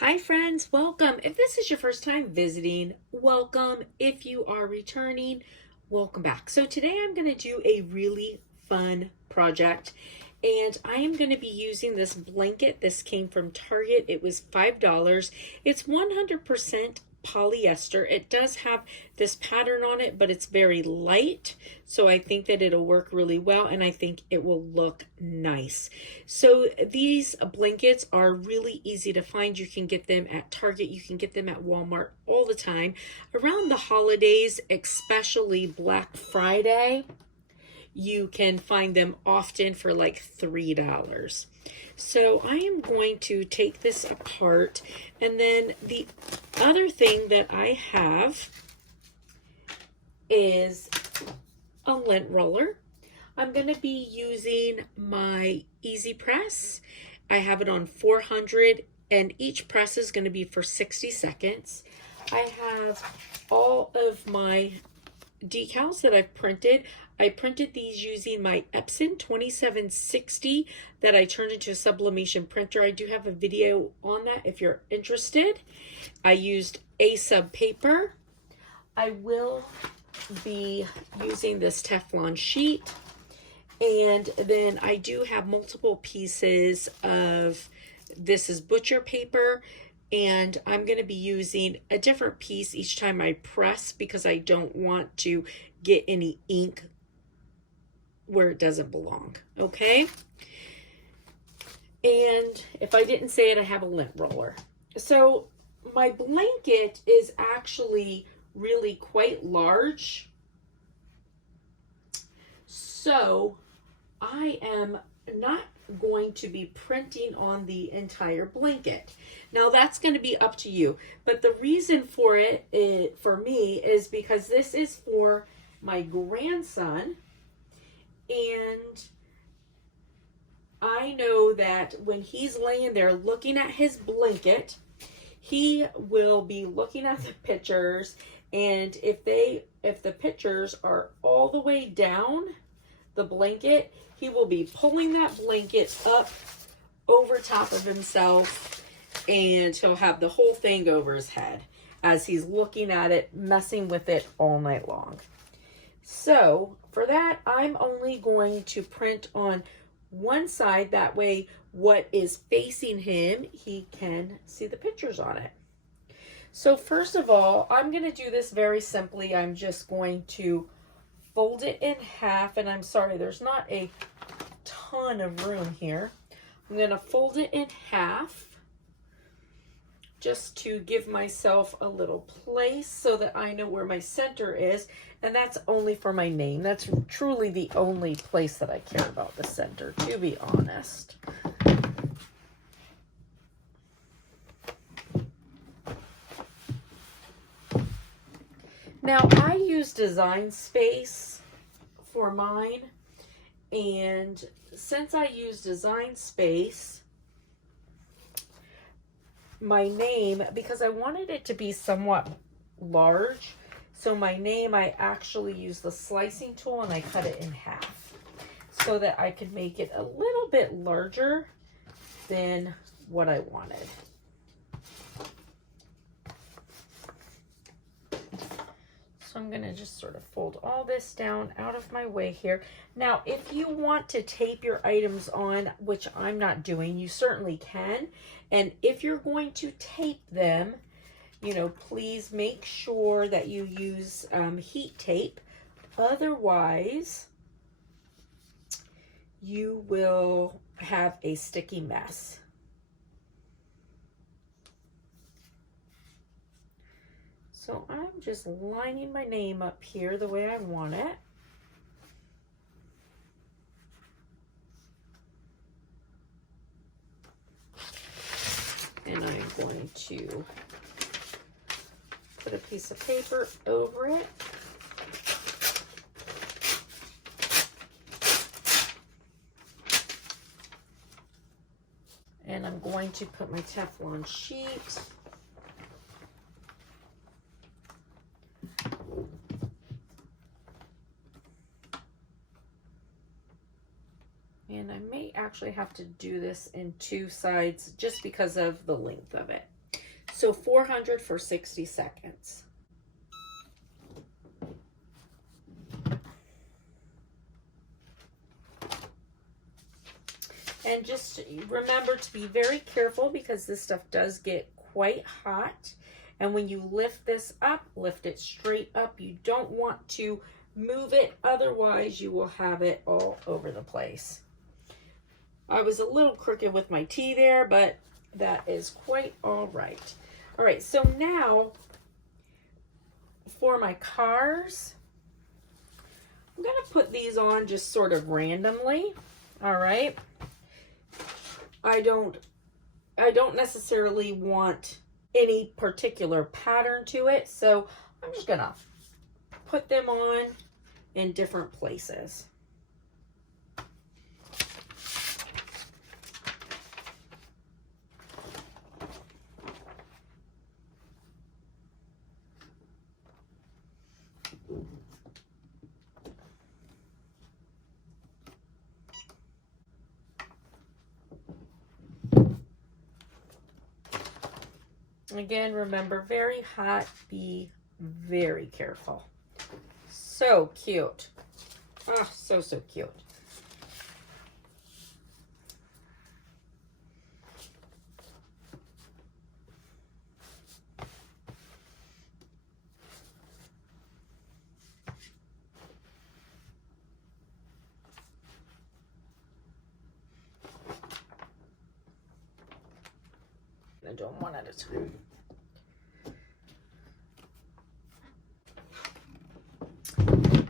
Hi friends, welcome. If this is your first time visiting, welcome. If you are returning, welcome back. So today I'm going to do a really fun project and I am going to be using this blanket. This came from Target. It was $5. It's 100% polyester. It does have this pattern on it, but it's very light. So I think that it'll work really well and I think it will look nice. So these blankets are really easy to find. You can get them at Target. You can get them at Walmart all the time. Around the holidays, especially Black Friday, you can find them often for like $3. So I am going to take this apart, and then the other thing that I have is a lint roller. I'm going to be using my Easy Press. I have it on 400 and each press is going to be for 60 seconds. I have all of my decals that I've printed. I printed these using my Epson 2760 that I turned into a sublimation printer. I do have a video on that if you're interested. I used A-sub paper. I will be using this Teflon sheet. And then I do have multiple pieces of, this is butcher paper, and I'm going to be using a different piece each time I press because I don't want to get any ink where it doesn't belong, okay? And if I didn't say it, I have a lint roller. So my blanket is actually really quite large. So I am not going to be printing on the entire blanket. Now that's going to be up to you. But the reason for it, for me, is because this is for my grandson. And I know that when he's laying there looking at his blanket, he will be looking at the pictures. And if the pictures are all the way down the blanket, he will be pulling that blanket up over top of himself, and he'll have the whole thing over his head as he's looking at it, messing with it all night long. So for that, I'm only going to print on one side. That way, what is facing him, he can see the pictures on it. So first of all, I'm going to do this very simply. I'm just going to fold it in half, and I'm sorry, there's not a ton of room here. I'm going to fold it in half just to give myself a little place so that I know where my center is, and that's only for my name. That's truly the only place that I care about, the center, to be honest. Now, I use Design Space for mine, and since I use Design Space, my name, because I wanted it to be somewhat large, so my name, I actually use the slicing tool and I cut it in half so that I could make it a little bit larger than what I wanted. So I'm going to just sort of fold all this down out of my way here. Now, if you want to tape your items on, which I'm not doing, you certainly can. And if you're going to tape them, you know, please make sure that you use heat tape. Otherwise, you will have a sticky mess. So I'm just lining my name up here the way I want it. And I'm going to put a piece of paper over it. And I'm going to put my Teflon sheet and I may actually have to do this in two sides just because of the length of it. So 400 for 60 seconds. And just remember to be very careful because this stuff does get quite hot. And when you lift this up, lift it straight up. You don't want to move it, otherwise you will have it all over the place. I was a little crooked with my T there, but that is quite all right. All right, so now for my cars, I'm gonna put these on just sort of randomly. All right. I don't necessarily want any particular pattern to it, so I'm just gonna put them on in different places. Again, remember, very hot, be very careful. So cute. Oh, so cute. I'm doing one at a time.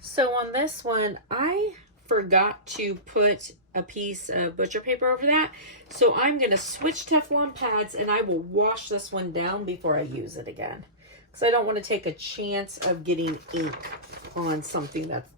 So on this one, I forgot to put a piece of butcher paper over that. So I'm going to switch Teflon pads and I will wash this one down before I use it again. Because I don't want to take a chance of getting ink on something that's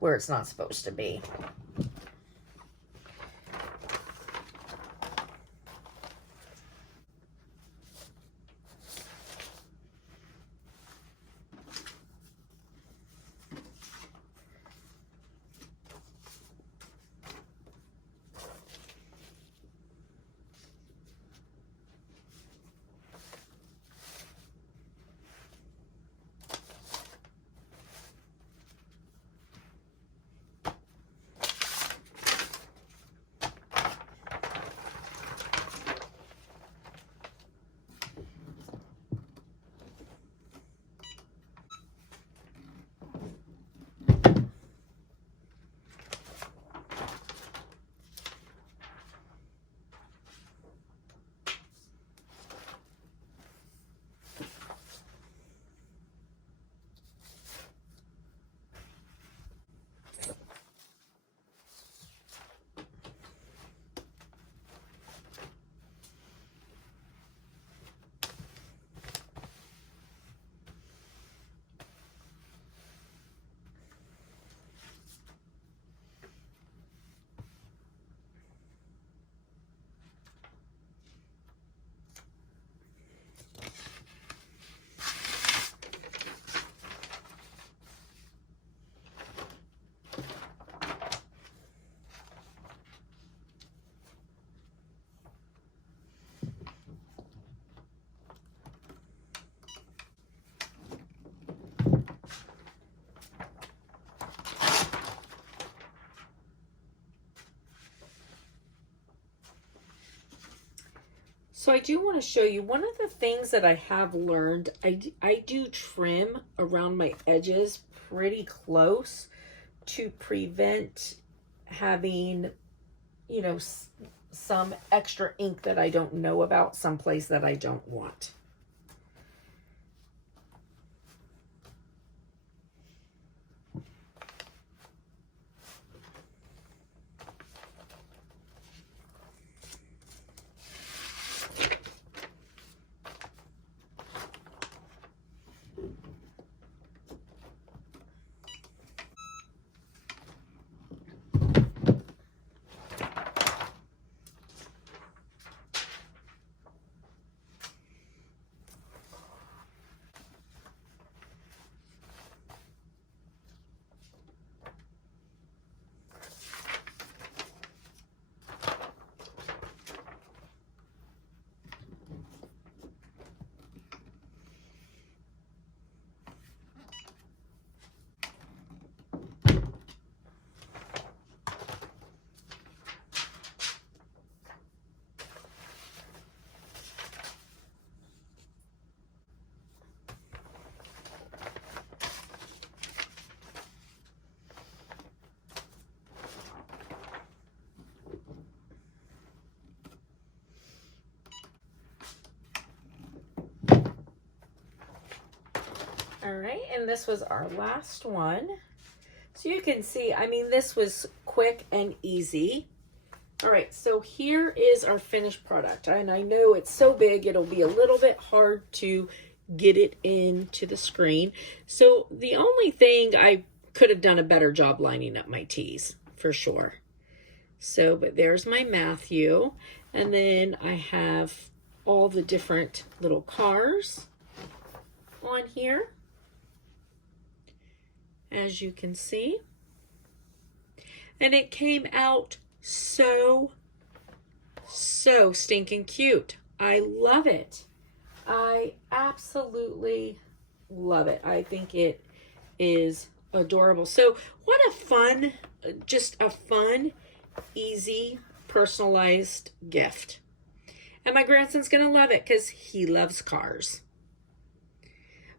where it's not supposed to be. So I do want to show you one of the things that I have learned. I do trim around my edges pretty close to prevent having, you know, some extra ink that I don't know about someplace that I don't want. All right, and this was our last one. So you can see, I mean, this was quick and easy. All right, so here is our finished product. And I know it's so big, it'll be a little bit hard to get it into the screen. So the only thing, I could have done a better job lining up my T's, for sure. So, but there's my Matthew. And then I have all the different little cars on here, as you can see. And it came out so stinking cute. I love it. I absolutely love it. I think it is adorable. So what a fun, just a fun, easy, personalized gift. And my grandson's gonna love it because he loves cars.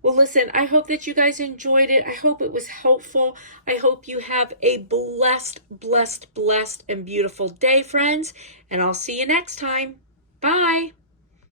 Well, listen, I hope that you guys enjoyed it. I hope it was helpful. I hope you have a blessed, blessed, blessed, and beautiful day, friends. And I'll see you next time. Bye.